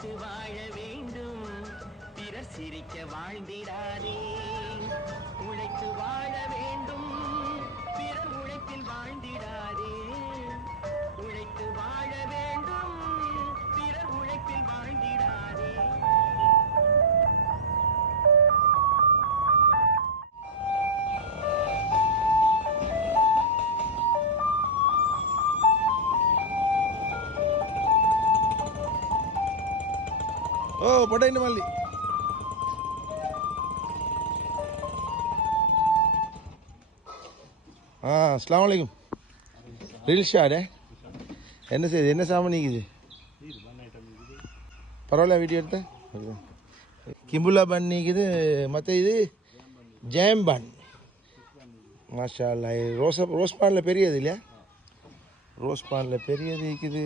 சிரித்து வாழ வேண்டும். பிறர் சிரிக்க வாழ்ந்திடாதே. உழைத்து ఓ పొట్టండి మళ్ళీ ஆ அஸ்லாம் வலைக்கும் ரில் ஷாடே என்ன செய்யுது என்ன சாமான் நீக்குது பரவாயில்ல வீடியோ எடுத்தேன் கிம்புலா பன் நீக்குது மற்ற இது ஜேம் பன் மாஷா அல்லா இது ரோஸ் ரோஸ் பானில் பெரியது இல்லையா ரோஸ் பானில் பெரியது இருக்குது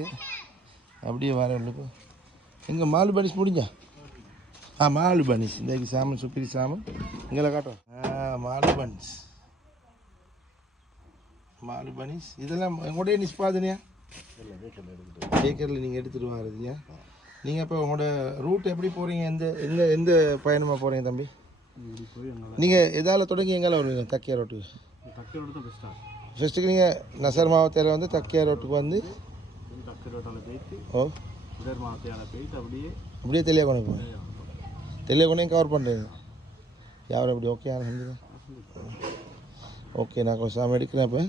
அப்படியே வர உள்ளுக்கு எங்கே மாலு பனிஸ் முடிஞ்சா? ஆ மாலு பனிஸ் இந்த சாமன் சுப்பிரி சாமன். இங்கே காட்டுறோம். ஆ மாலு பனிஸ் மாலு பனிஸ் இதெல்லாம் உங்களுடைய நிஸ்பாதனையா பேக்கரில் நீங்கள் எடுத்துகிட்டு வரதுங்க நீங்கள் இப்போ உங்களோட ரூட் எப்படி போகிறீங்க எந்த எந்த எந்த பயணமாக போகிறீங்க தம்பி? நீங்கள் எதால் தொடங்கி எங்கால வருவீங்க? தக்கியா ரோட்டுக்கு? தக்கரோட தான் பெஸ்ட்டாக ஃபஸ்ட்டுக்கு நீங்கள் நசர் மாவட்டத்தில் வந்து தக்கியா ரோட்டுக்கு வந்து போயிட்டு ஓ. உடர் மாத்தையால் போயிட்டு அப்படியே அப்படியே கொண்டு தெளிவாக கொண்டு கவர் பண்ணுறீங்க யாரும் அப்படி ஓகே அலமதுல்லா ஓகே நான் கொஞ்சம் சாமி எடுக்கிறேன் அப்போ.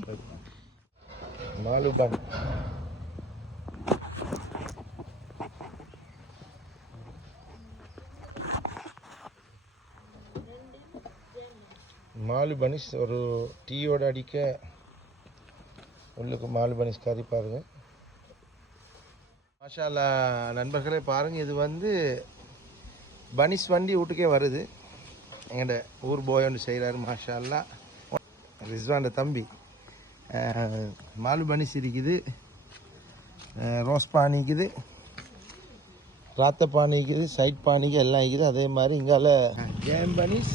மாலு பன் மாலு பனிஸ் ஒரு டீயோட அடிக்க உள்ளுக்கு மாலு பனிஸ் கறி பாருங்க. மாஷால்லா நண்பர்களே பாருங்க இது வந்து பனிஸ் வண்டி வீட்டுக்கே வருது எங்கள்ட ஊர் போய் ஒன்று செய்கிறாரு மாஷால்லா ரிஸ்வாண்ட தம்பி அஹ், மாலு பனிஸ் இருக்குது அஹ், ரோஸ் பானி இருக்குது ராத்த பானி இருக்குது சைட் பானிக்கு எல்லாம் இருக்குது அதே மாதிரி இங்கால ஜேம் பனிஸ்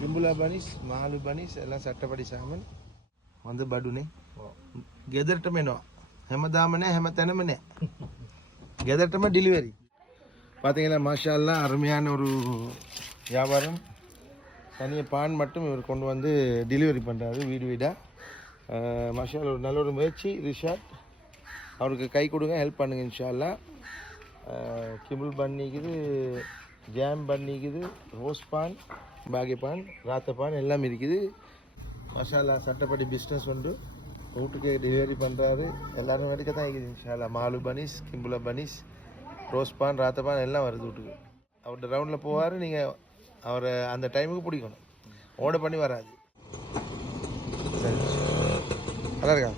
ஜிம்புலா பனிஸ் மாலு பனிஸ் எல்லாம் சட்டப்படி சாமன் வந்து බඩුනේ ගෙදරටම එනවා හැමදාම නෑ හැම තැනම எதட்டமாக டெலிவரி பார்த்தீங்கன்னா மாஷால்லாம் அருமையான ஒரு வியாபாரம். தனியாக பான் மட்டும் இவர் கொண்டு வந்து டெலிவரி பண்ணுறாரு வீடு வீடாக மாஷால் ஒரு நல்ல ஒரு முயற்சி. ரிஷாட் அவருக்கு கை கொடுங்க ஹெல்ப் பண்ணுங்கள் இன்ஷால்லா கிபிள் பண்ணிக்குது ஜாம் பண்ணிக்குது ரோஸ் பான் பாகி பான் ராத்த பான் எல்லாம் இருக்குது. மசாலா சட்டப்படி பிஸ்னஸ் வந்து வீட்டுக்கு டெலிவரி பண்ணுறாரு எல்லாரும் எடுக்க தான் இருக்குது இன்ஷால்லா மாலு பனிஸ் கிம்புலா பனிஸ் ரோஸ் பான் ராத்தபான் எல்லாம் வருது வீட்டுக்கு. அவர்கிட்ட ரவுண்டில் போவார் நீங்கள் அவரை அந்த டைமுக்கு பிடிக்கணும். ஓட பண்ணி வராது. சரி. நல்லா இருக்கா?